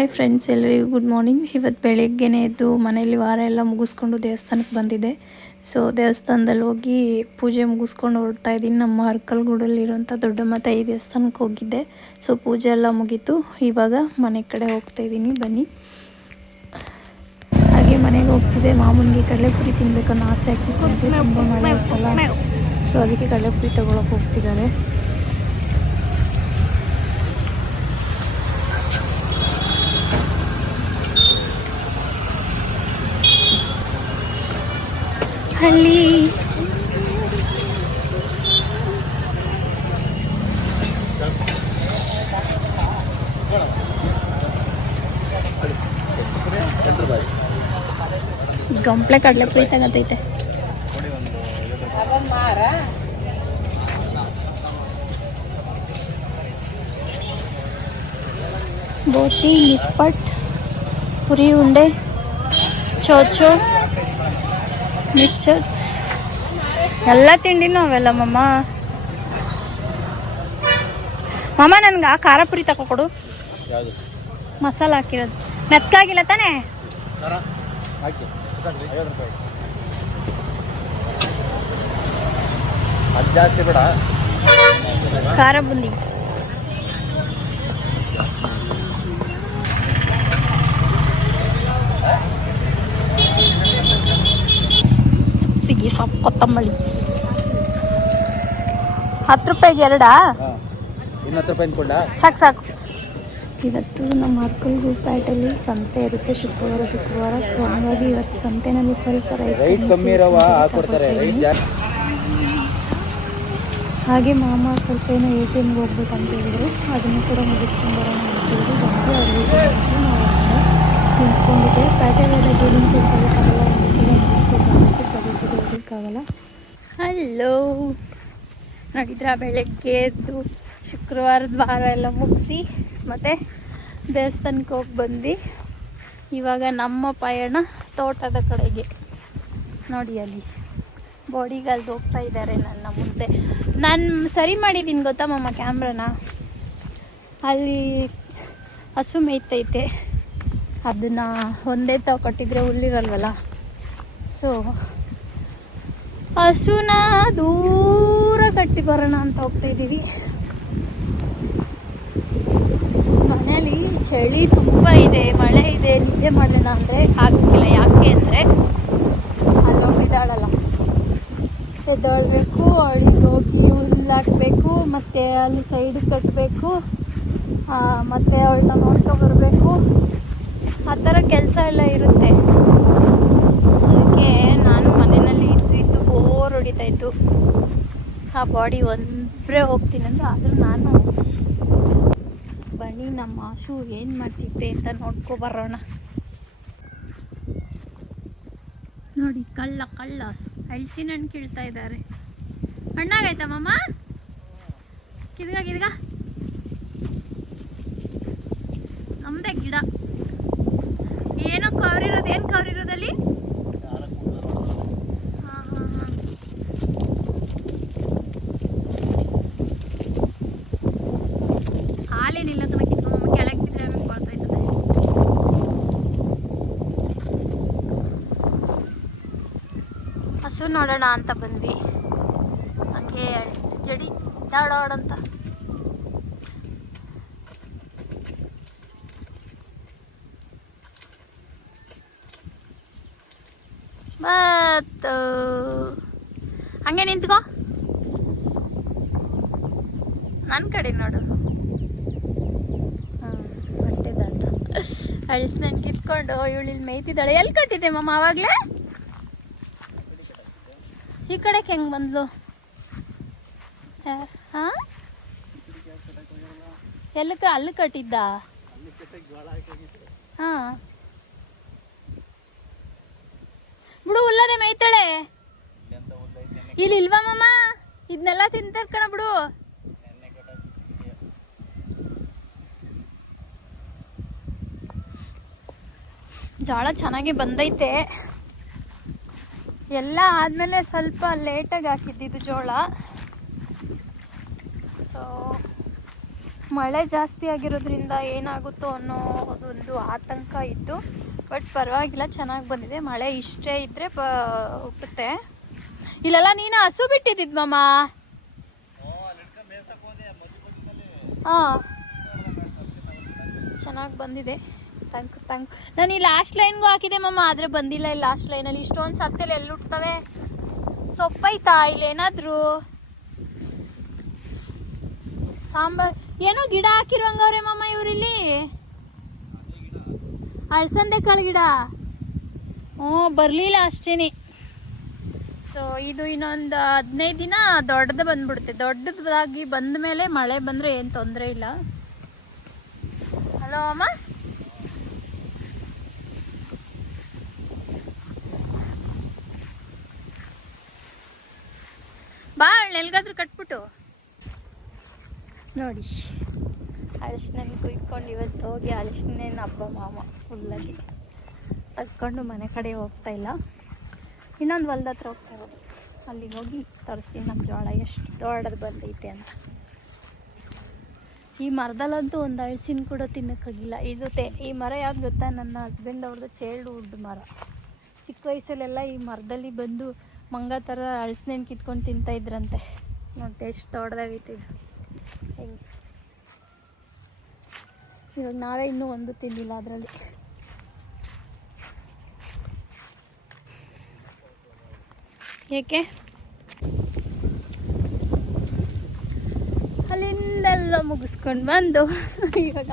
Hi friends, ಎಲ್ಲರಿಗೂ good morning. ಇವತ್ತು ಬೆಳಗ್ಗೆನೇ ಎದ್ದು ಮನೇಲಿ ವಾರ ಎಲ್ಲ ಮುಗಿಸ್ಕೊಂಡು ದೇವಸ್ಥಾನಕ್ಕೆ ಬಂದಿದ್ದೆ. ಸೊ ದೇವಸ್ಥಾನದಲ್ಲಿ ಹೋಗಿ ಪೂಜೆ ಮುಗಿಸ್ಕೊಂಡು ಹೊರಡ್ತಾ ಇದ್ದೀನಿ. ನಮ್ಮ ಅರ್ಕಲ್ಗೂಡಲ್ಲಿರುವಂಥ ದೊಡ್ಡಮ್ಮ ತಾಯಿ ದೇವಸ್ಥಾನಕ್ಕೆ ಹೋಗಿದ್ದೆ. ಸೊ ಪೂಜೆ ಎಲ್ಲ ಮುಗೀತು. ಇವಾಗ ಮನೆ ಕಡೆ ಹೋಗ್ತಾ ಇದ್ದೀನಿ, ಬನ್ನಿ. ಹಾಗೆ ಮನೆಗೆ ಹೋಗ್ತಿದ್ದೆ. ಮಾಮೂಲಿಗೆ ಕಡಲೆಪುರಿ ತಿನ್ನಬೇಕನ್ನೋ ಆಸೆ ಆಗ್ತಿತ್ತು. ತುಂಬ ಮಳೆ ಇತ್ತಲ್ಲ, ಸೊ ಅದಕ್ಕೆ ಕಡಲೆಪುರಿ ತೊಗೊಳಕ್ಕೆ ಹೋಗ್ತಿದ್ದಾರೆ. ಹಳ್ಳಿ ಗಂಪ್ಲೆ ಕಡಲೆಪುರಿ ತಗತೈತೆ. ಬೋಟಿ, ನಿಪ್ಪಟ್, ಪುರಿ ಉಂಡೆ, ಚೋಚೋ, ಮಿಕ್ಚರ್ಸ್ ಎಲ್ಲ ತಿಂಡಿನೂ ಅವೆಲ್ಲ. ಮಮ್ಮ ನನಗೆ ಆ ಖಾರ ಪುರಿ ತಗೊಕೊಡು, ಮಸಾಲ ಹಾಕಿರೋದು. ಮೆತ್ಕಾಗಿಲ್ಲ ತಾನೇ? ಖಾರ ಬುಂದಿ. ಸೊಪ್ಪು, ಕೊತ್ತಂಬರಿ. 10 ರೂಪಾಯಿಗೆ ಎರಡಾ? 10 ರೂಪಾಯಿ ಸಾಕು. ಇವತ್ತು ನಮ್ಮ ಅರ್ಕಲ್ಗೂಡಲ್ಲಿ ಸಂತೆ ಇರುತ್ತೆ, ಶುಕ್ರವಾರ. ಸೊ ಹಾಗಾಗಿ ಇವತ್ತು ಸಂತೆನಲ್ಲಿ ಸ್ವಲ್ಪ ರೈಟ್ ಕಮ್ಮಿ ಹಾಗೆ ಮಾಮ ಸ್ವಲ್ಪ ಏನೋ ATMಗೆ ಹೋಗ್ಬೇಕಂತ ಹೇಳಿದ್ರು. ಅದನ್ನು ಕೂಡ ಮುಗಿಸ್ಕೊಂಡು ಬರೋಣ ಅಂತೇಳಿ ಬಂದು ಅವ್ರಿಗೆ ನಿಂತ್ಕೊಂಡಿದ್ದೆ. ಪೇಟೆಗಳಲ್ಲಿ ಗೇಲಿನ ಕೆಲಸ ಹೋಗೋಕ್ಕಾಗಲ್ಲ. ಹಲೋ, ನೋಡಿದ್ರ ಬೆಳಗ್ಗೆ ಎದ್ದು ಶುಕ್ರವಾರದ ವಾರ ಎಲ್ಲ ಮುಗಿಸಿ ಮತ್ತೆ ದೇವಸ್ಥಾನಕ್ಕೆ ಹೋಗಿ ಬಂದು ಇವಾಗ ನಮ್ಮ ಪಯಣ ತೋಟದ ಕಡೆಗೆ. ನೋಡಿ ಅಲ್ಲಿ ಬಾಡಿಗಾರ್ಡ್ ಹೋಗ್ತಾ ಇದ್ದಾರೆ ನನ್ನ ಮುಂದೆ. ನಾನು ಸರಿ ಮಾಡಿದ್ದೀನಿ ಗೊತ್ತಾ ಮಮ್ಮ ಕ್ಯಾಮ್ರಾನ. ಅಲ್ಲಿ ಹಸು ಮೇಯ್ತೈತೆ, ಅದನ್ನು ಒಂದೇ ತಾವು ಕಟ್ಟಿದರೆ ಹುಲ್ಲಿರಲ್ವಲ್ಲ. ಸೊ ಹಸುನ ದೂರ ಕಟ್ಟಿ ಬರೋಣ ಅಂತ ಹೋಗ್ತಾ ಇದ್ದೀವಿ. ಮನೇಲಿ ಚಳಿ ತುಂಬ ಇದೆ, ಮಳೆ ಇದೆ. ನಿದ್ದೆ ಮಾಡೋಣ ಅಂದರೆ ಆಗೋಕ್ಕಿಲ್ಲ. ಯಾಕೆ ಅಂದರೆ ಅಲ್ಲೋಗಿದ್ದಾಳಲ್ಲ, ಎದ್ದೇಳಬೇಕು, ಅವಳಿಗೆ ಹೋಗಿ ಹುಲ್ಲಾಕಬೇಕು, ಮತ್ತು ಅಲ್ಲಿ ಸೈಡ್ ಕಟ್ಟಬೇಕು, ಮತ್ತು ಅವಳನ್ನ ನೋಡ್ಕೊಬರ್ಬೇಕು. ಆ ಥರ ಕೆಲಸ ಎಲ್ಲ ಇರುತ್ತೆ. ಅದಕ್ಕೆ ನಾನು ಮನೆಯಲ್ಲಿ ಇದ್ದು ಬೋರ್ ಹೊಡಿತಾಯಿತ್ತು. ಆ ಬಾಡಿ ಒಬ್ಬರೇ ಹೋಗ್ತೀನಂದು. ಆದರೂ ನಾನು ಬನ್ನಿ ನಮ್ಮ ಆಶು ಏನು ಮಾಡ್ತಿದ್ದೆ ಅಂತ ನೋಡ್ಕೊಬರೋಣ. ನೋಡಿ ಕಳ್ಳ ಹಳ್ಸಿನ ಹಣ್ಣು ಕೀಳ್ತಾ ಇದ್ದಾರೆ. ಹಣ್ಣಾಗೈತಾ ಮಮ್ಮ? ಕಿದ್ಗ ನಮ್ಮದೇ ಗಿಡ. ಏನೋ ಕವರಿರೋದು. ಏನು ಕವರಿರೋದಲ್ಲಿ? ಹಾಲೇನಿಲ್ಲ ಕಣಕ್ಕೆ, ಕೆಳಗೆ ಬಿದ್ದರೆ ಆಮೇಲೆ ಕೊಳ್ತಾ ಇರ್ತದೆ. ಹಸು ನೋಡೋಣ ಅಂತ ಬಂದ್ವಿ. ಹಂಗೆ ಜಡಿ ದಾಡಾಡಂತ. ಹಂಗೆ ನಿಂತ್ಕೋ, ನನ್ನ ಕಡೆ ನೋಡು. ಕಟ್ಟಿದ್ದಾತ ಅಳಿಸ್ ನನ್ ಕಿತ್ಕೊಂಡು ಇವಳಿಲ್ ಮೇಯ್ತಿದ್ದಾಳೆ. ಎಲ್ಲಿ ಕಟ್ಟಿದ್ದೆ ಮಮ್ಮ ಆವಾಗಲೇ? ಈ ಕಡೆಗೆ ಹೆಂಗೆ ಬಂದ್ಲು? ಹಾಂ, ಅಲ್ಲಿ ಕಟ್ಟಿದ್ದ? ಹಾಂ ಬಿಡು, ಹುಲ್ಲದೆ ಮೇಯ್ತಾಳೆ. ಇಲ್ಲಿ ಇಲ್ವಾ ಮಮ್ಮ? ಇದನ್ನೆಲ್ಲ ತಿಂತಾರ ಕಣ ಬಿಡು. ಜೋಳ ಚೆನ್ನಾಗಿ ಬಂದೈತೆ. ಎಲ್ಲ ಆದಮೇಲೆ ಸ್ವಲ್ಪ ಲೇಟಾಗಿ ಹಾಕಿದ್ದಿದ್ದು ಜೋಳ. ಸೊ ಮಳೆ ಜಾಸ್ತಿ ಆಗಿರೋದ್ರಿಂದ ಏನಾಗುತ್ತೋ ಅನ್ನೋ ಒಂದು ಆತಂಕ ಇತ್ತು. ಬಟ್ ಪರವಾಗಿಲ್ಲ, ಚೆನ್ನಾಗಿ ಬಂದಿದೆ. ಮಳೆ ಇಷ್ಟೇ ಇದ್ದರೆ ಹೋಗುತ್ತೆ. ಇಲ್ಲೆಲ್ಲ ನೀನು ಹಸು ಬಿಟ್ಟಿದ್ದಿದ್ ಮಾಮ. ಹಾಂ, ಚೆನ್ನಾಗಿ ಬಂದಿದೆ. ಥ್ಯಾಂಕ್. ನಾನು ಈ ಲಾಸ್ಟ್ ಲೈನ್ಗೂ ಹಾಕಿದೆ ಮಾಮ, ಆದರೆ ಬಂದಿಲ್ಲ. ಈ ಲಾಸ್ಟ್ ಲೈನಲ್ಲಿ ಇಷ್ಟೊಂದು ಸತ್ತೆಲ್ಲ ಎಲ್ಲಿ ಹುಟ್ಟುತ್ತವೆ? ಸೊಪ್ಪೈತಾ ಇಲ್ಲೇನಾದರೂ? ಸಾಂಬಾರು ಏನೋ ಗಿಡ ಹಾಕಿರೋಂಗವ್ರೆ ಮಾಮ ಇವರಿಲ್ಲಿ. ಅಳಸಂದೆ ಕಾಳು ಗಿಡ. ಬರಲಿಲ್ಲ ಅಷ್ಟೇನೆ. ಸೊ ಇದು ಇನ್ನೊಂದು 15 ದಿನ ದೊಡ್ಡದು ಬಂದ್ಬಿಡುತ್ತೆ. ದೊಡ್ಡದಾಗಿ ಬಂದ ಮೇಲೆ ಮಳೆ ಬಂದರೆ ಏನು ತೊಂದರೆ ಇಲ್ಲ. ಹಲೋ ಅಮ್ಮ. ಬಾ, ಎಲ್ಗಾದ್ರೂ ಕಟ್ಬಿಟ್ಟು ನೋಡಿ. ಅಳಿಸ್ನೇನು ಕುಯ್ಕೊಂಡು ಇವತ್ತು ಹೋಗಿ ಅಳಿಸ್ನೇನು ಹಬ್ಬ ಮಾಮ ಫುಲ್ಲಾಗಿ ತಗ್ಕೊಂಡು ಮನೆ ಕಡೆ ಹೋಗ್ತಾ ಇಲ್ಲ. ಇನ್ನೊಂದು ಹೊಲ್ದ ಹತ್ರ ಹೋಗ್ತಾ ಇರೋದು. ಅಲ್ಲಿಗೆ ಹೋಗಿ ತೋರಿಸ್ತೀನಿ ನಮ್ಮ ಜೋಳ ಎಷ್ಟು ದೊಡ್ಡದು ಬಂದೈತೆ ಅಂತ. ಈ ಮರದಲ್ಲಂತೂ ಒಂದು ಅಳಸಿನ ಕೂಡ ತಿನ್ನೋಕ್ಕಾಗಿಲ್ಲ. ಈ ಮರ ಯಾವ್ದು ಗೊತ್ತಾ? ನನ್ನ ಹಸ್ಬೆಂಡ್ ಅವ್ರದ್ದು ಚೈಲ್ಡ್ಹುಡ್ ಮರ. ಚಿಕ್ಕ ವಯಸ್ಸಲ್ಲೆಲ್ಲ ಈ ಮರದಲ್ಲಿ ಬಂದು ಮಂಗ ಥರ ಅಳಸನೇನು ಕಿತ್ಕೊಂಡು ತಿಂತಾಯಿದ್ರಂತೆ. ನೋಡಿ ಎಷ್ಟು ದೊಡ್ಡದಾಗೈತೆ ಇದು. ಹೆಂಗೆ ಇವಾಗ ನಾವೇ ಇನ್ನೂ ಒಂದು ತಿಂದಿಲ್ಲ ಅದರಲ್ಲಿ. ಏಕೆ? ಅಲ್ಲಿಂದೆಲ್ಲ ಮುಗಿಸ್ಕೊಂಡು ಬಂದು ಇವಾಗ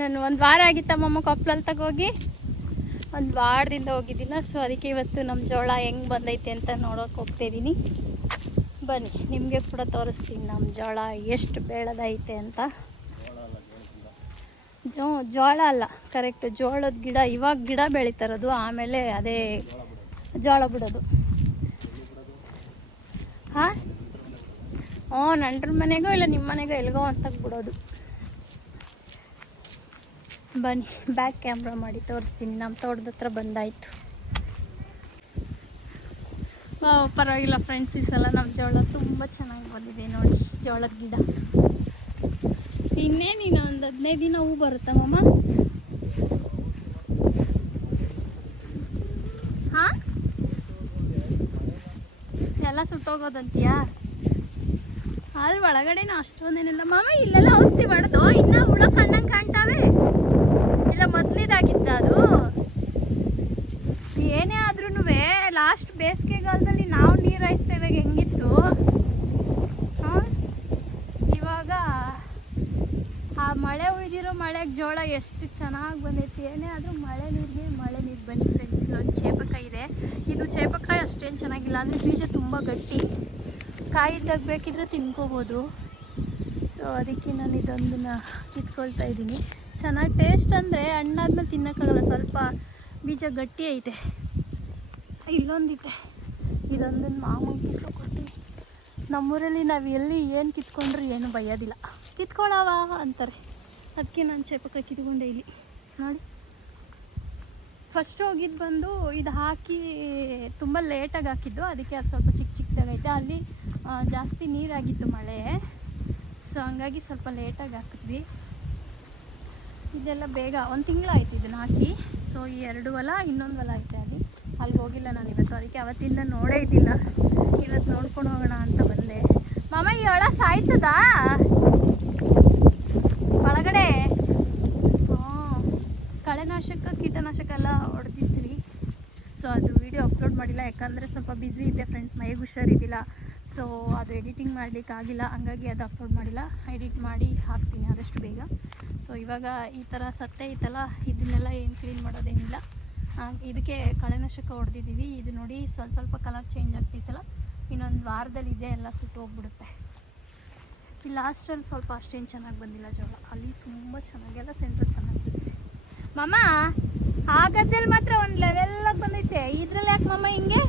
ನಾನು ಒಂದು ವಾರ ಆಗಿತ್ತಮ್ಮಮ್ಮ ಕೊಪ್ಪಳಲ್ಲಿ ತಗೋಗಿ, ಒಂದು ವಾರದಿಂದ ಹೋಗಿದ್ದಿಲ್ಲ. ಸೊ ಅದಕ್ಕೆ ಇವತ್ತು ನಮ್ಮ ಜೋಳ ಹೆಂಗೆ ಬಂದೈತೆ ಅಂತ ನೋಡೋಕೆ ಹೋಗ್ತಾಯಿದ್ದೀನಿ. ಬನ್ನಿ, ನಿಮಗೆ ಕೂಡ ತೋರಿಸ್ತೀನಿ ನಮ್ಮ ಜೋಳ ಎಷ್ಟು ಬೆಳೆದೈತೆ ಅಂತ. ಜೋಳ ಅಲ್ಲ, ಕರೆಕ್ಟ್ ಜೋಳದ ಗಿಡ. ಇವಾಗ ಗಿಡ ಬೆಳೀತಾರದು, ಆಮೇಲೆ ಅದೇ ಜೋಳ ಬಿಡೋದು. ಹಾಂ, ನಂಟ್ರ ಮನೆಗೋ ಇಲ್ಲ ನಿಮ್ಮ ಮನೆಗೋ ಎಲ್ಗೋ ಅಂತ ಬಿಡೋದು. ಬನ್ನಿ, ಬ್ಯಾಕ್ ಕ್ಯಾಮ್ರಾ ಮಾಡಿ ತೋರಿಸ್ತೀನಿ. ನಮ್ಮ ತೋಟದ ಹತ್ರ ಬಂದಾಯಿತು. ಪರವಾಗಿಲ್ಲ ಫ್ರೆಂಡ್ಸ್, ಈ ಸಲ ನಮ್ಮ ಜೋಳ ತುಂಬ ಚೆನ್ನಾಗಿ ಬಂದಿದೆ ನೋಡಿ. ಜೋಳದ ಗಿಡ ಇನ್ನೇನಿನ ಒಂದು 15 ದಿನ ಹೂ ಬರುತ್ತಾ ಮಾಮ? ಹಾಂ, ಎಲ್ಲ ಸುಟ್ಟೋಗೋದಂತೀಯಾ? ಅಲ್ಲಿ ಒಳಗಡೆನೂ ಅಷ್ಟೊಂದೇನಿಲ್ಲ ಮಾಮ. ಇಲ್ಲೆಲ್ಲ ಔಷಧಿ ಹೊಡೆದು ಇನ್ನೂ ಹುಳ ಕಣ್ಣಂಗೆ ಕಾಣ್ತಾವೆ. ಇಲ್ಲ ಮೊದಲಿದಾಗಿದ್ದ ಅದು. ಏನೇ ಆದ್ರೂ ಲಾಸ್ಟ್ ಬೇಸಿಗೆಗಾಲದಲ್ಲಿ ನಾವು ನೀರು ಹಾಯಿಸ್ತೇವೆ ಹೆಂಗಿತ್ತು. ಇವಾಗ ಆ ಮಳೆ ಉಯ್ದಿರೋ ಮಳೆಗೆ ಜೋಳ ಎಷ್ಟು ಚೆನ್ನಾಗಿ ಬಂದೈತಿ. ಏನೇ ಆದರೂ ಮಳೆ ನೀರು ಬನ್ನಿ ಫ್ರೆಂಡ್ಸ್. ಇಲ್ಲೊಂದು ಚೇಪಕಾಯಿ ಇದೆ. ಇದು ಚೇಪಕಾಯಿ ಅಷ್ಟೇನು ಚೆನ್ನಾಗಿಲ್ಲ, ಅಂದರೆ ಬೀಜ ತುಂಬ ಗಟ್ಟಿ. ಕಾಯಿ ತೆಗ್ಬೇಕಿದ್ರೆ ತಿನ್ಕೋಬೋದು. ಸೊ ಅದಕ್ಕೆ ನಾನು ಇದೊಂದನ್ನು ಕಿತ್ಕೊಳ್ತಾ ಇದ್ದೀನಿ. ಚೆನ್ನಾಗಿ ಟೇಸ್ಟ್ ಅಂದರೆ ಹಣ್ಣಾದ್ಮೇಲೆ ತಿನ್ನೋಕ್ಕಾಗಲ್ಲ, ಸ್ವಲ್ಪ ಬೀಜ ಗಟ್ಟಿ ಐತೆ. ಇಲ್ಲೊಂದಿದೆ, ಇದೊಂದನ್ನು ಮಾಮೂಲಿ ಕಿತ್ಕೊಡ್ತೀನಿ. ನಮ್ಮೂರಲ್ಲಿ ನಾವು ಎಲ್ಲಿ ಏನು ಕಿತ್ಕೊಂಡ್ರೆ ಏನು ಬೈಯೋದಿಲ್ಲ, ಕಿತ್ಕೊಳ್ಳವ ಅಂತಾರೆ. ಅದಕ್ಕೆ ನಾನು ಚೇಪಕಾಯಿ ಕಿತ್ಕೊಂಡೆ ಇಲ್ಲಿ ನೋಡಿ. ಫಸ್ಟ್ ಹೋಗಿದ್ದು ಬಂದು ಇದು ಹಾಕಿ ತುಂಬ ಲೇಟಾಗಿ ಹಾಕಿದ್ದು, ಅದಕ್ಕೆ ಅದು ಸ್ವಲ್ಪ ಚಿಕ್ಕದಾಗೈತೆ. ಅಲ್ಲಿ ಜಾಸ್ತಿ ನೀರಾಗಿತ್ತು ಮಳೆ, ಸೊ ಹಂಗಾಗಿ ಸ್ವಲ್ಪ ಲೇಟಾಗಿ ಹಾಕಿದ್ವಿ. ಇದೆಲ್ಲ ಬೇಗ 1 ತಿಂಗಳಾಯ್ತು ಇದನ್ನು ಹಾಕಿ. ಸೊ ಈ 2 ಹೊಲ, ಇನ್ನೊಂದು ಹೊಲ ಐತೆ ಅಲ್ಲಿಗೆ ಹೋಗಿಲ್ಲ ನಾನು ಇವತ್ತು. ಅದಕ್ಕೆ ಅವತ್ತಿಂದ ನೋಡೇ ಇದ್ದಿಲ್ಲ. ಇವತ್ತು ನೋಡ್ಕೊಂಡು ಹೋಗೋಣ ಅಂತ ಬಂದೆ. ಮಾಮ, ಈ ಹೊಳ ಸಾಯ್ತದಾ ಒಳಗಡೆ? ಕಳೆನಾಶಕ ಕೀಟನಾಶಕ ಎಲ್ಲ ಹೊಡೆದಿದ್ರಿ. ಸೊ ಅದು ವಿಡಿಯೋ ಅಪ್ಲೋಡ್ ಮಾಡಿಲ್ಲ, ಯಾಕಂದರೆ ಸ್ವಲ್ಪ ಬ್ಯುಸಿ ಇದ್ದೆ ಫ್ರೆಂಡ್ಸ್. ಮೈಗೆ ಹುಷಾರಿದ್ದಿಲ್ಲ, ಸೊ ಅದು ಎಡಿಟಿಂಗ್ ಮಾಡಲಿಕ್ಕಾಗಿಲ್ಲ. ಹಂಗಾಗಿ ಅದು ಅಪ್ಲೋಡ್ ಮಾಡಿಲ್ಲ. ಎಡಿಟ್ ಮಾಡಿ ಹಾಕ್ತೀನಿ ಆದಷ್ಟು ಬೇಗ. ಸೊ ಇವಾಗ ಈ ಥರ ಸತ್ತೆ ಐತಲ್ಲ, ಇದನ್ನೆಲ್ಲ ಏನು ಕ್ಲೀನ್ ಮಾಡೋದೇನಿಲ್ಲ. ಇದಕ್ಕೆ ಕಳೆನಾಶಕ ಹೊಡೆದಿದ್ದೀವಿ. ಇದು ನೋಡಿ ಸ್ವಲ್ಪ ಕಲರ್ ಚೇಂಜ್ ಆಗ್ತೈತಲ್ಲ, ಇನ್ನೊಂದು ವಾರದಲ್ಲಿ ಇದೆ ಎಲ್ಲ ಸುಟ್ಟು ಹೋಗ್ಬಿಡುತ್ತೆ. ಈ ಲಾಸ್ಟಲ್ಲಿ ಸ್ವಲ್ಪ ಅಷ್ಟೇನು ಚೆನ್ನಾಗಿ ಬಂದಿಲ್ಲ ಜೋಳ. ಅಲ್ಲಿ ತುಂಬ ಚೆನ್ನಾಗೆಲ್ಲ ಸೆಂಟ್ರ್ ಚೆನ್ನಾಗಿ ಬಂದಿದೆ ಮಾಮ. ಆ ಗದ್ದೆಯಲ್ಲಿ ಮಾತ್ರ ಒಂದು ಲೆವೆಲ್ಲಾಗಿ ಬಂದೈತೆ. ಇದ್ರಲ್ಲಿ ಯಾಕೆ ಮಾಮ ಹಿಂಗೆ?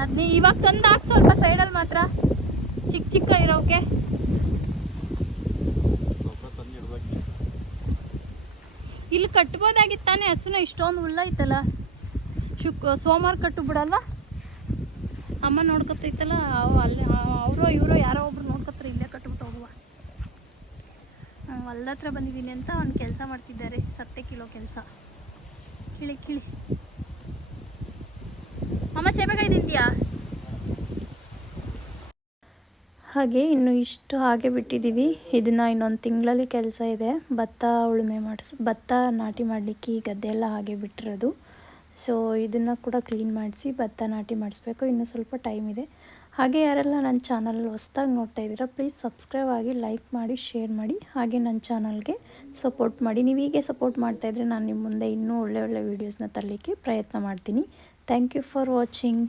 ಅದನ್ನೇ ಇವಾಗ ತಂದು ಹಾಕಿ ಸ್ವಲ್ಪ ಸೈಡಲ್ಲಿ ಮಾತ್ರ ಚಿಕ್ಕ ಇರೋಕೆ. ಇಲ್ಲಿ ಕಟ್ಬೋದಾಗಿತ್ತಾನೆ ಹಸುನ. ಇಷ್ಟೊಂದು ಹುಲ್ಲ ಐತಲ್ಲ, ಸೋಮವಾರ ಕಟ್ಟು ಬಿಡಲ್ವಾ? ಅಮ್ಮ ನೋಡ್ಕೊತೈತಲ್ಲ ಅಲ್ಲಿ ಅವರು ಇವರು ಯಾರೋ ಒಬ್ರು ನೋಡ್ಕೊತಾರೆ. ಇಲ್ಲೇ ಕಟ್ಬಿಟ್ಟು ಹೋಗುವ. ಹೊಲ್ದ ಹತ್ರ ಬಂದಿದ್ದೀನಿ ಅಂತ ಒಂದು ಕೆಲಸ ಮಾಡ್ತಿದ್ದಾರೆ, ಸತ್ತೆ ಕಿಲೋ ಕೆಲಸ. ಕಿಳಿ ಕಿಳಿ ಅಮ್ಮ ಸೇಬೆಕಾಯಿ ತಿಂತೀಯಾ? ಹಾಗೆ ಇನ್ನು ಇಷ್ಟು ಹಾಗೆ ಬಿಟ್ಟಿದ್ದೀವಿ. ಇದನ್ನು ಇನ್ನೊಂದು ತಿಂಗಳಲ್ಲಿ ಕೆಲಸ ಇದೆ. ಭತ್ತ ನಾಟಿ ಮಾಡಲಿಕ್ಕೆ ಈ ಗದ್ದೆ ಎಲ್ಲ ಹಾಗೆ ಬಿಟ್ಟಿರೋದು. ಸೊ ಇದನ್ನು ಕೂಡ ಕ್ಲೀನ್ ಮಾಡಿಸಿ ಭತ್ತ ನಾಟಿ ಮಾಡಿಸ್ಬೇಕು. ಇನ್ನೂ ಸ್ವಲ್ಪ ಟೈಮ್ ಇದೆ. ಹಾಗೆ ಯಾರೆಲ್ಲ ನನ್ನ ಚಾನಲ್ ಹೊಸ್ದಾಗಿ ನೋಡ್ತಾ ಇದ್ದೀರಾ, ಪ್ಲೀಸ್ ಸಬ್ಸ್ಕ್ರೈಬ್ ಆಗಿ, ಲೈಕ್ ಮಾಡಿ, ಶೇರ್ ಮಾಡಿ. ಹಾಗೆ ನನ್ನ ಚಾನಲ್ಗೆ ಸಪೋರ್ಟ್ ಮಾಡಿ. ನೀವು ಹೀಗೆ ಸಪೋರ್ಟ್ ಮಾಡ್ತಾಯಿದ್ರೆ ನಾನು ನಿಮ್ಮ ಮುಂದೆ ಇನ್ನೂ ಒಳ್ಳೆ ವೀಡಿಯೋಸ್ನ ತರಲಿಕ್ಕೆ ಪ್ರಯತ್ನ ಮಾಡ್ತೀನಿ. Thank you for watching.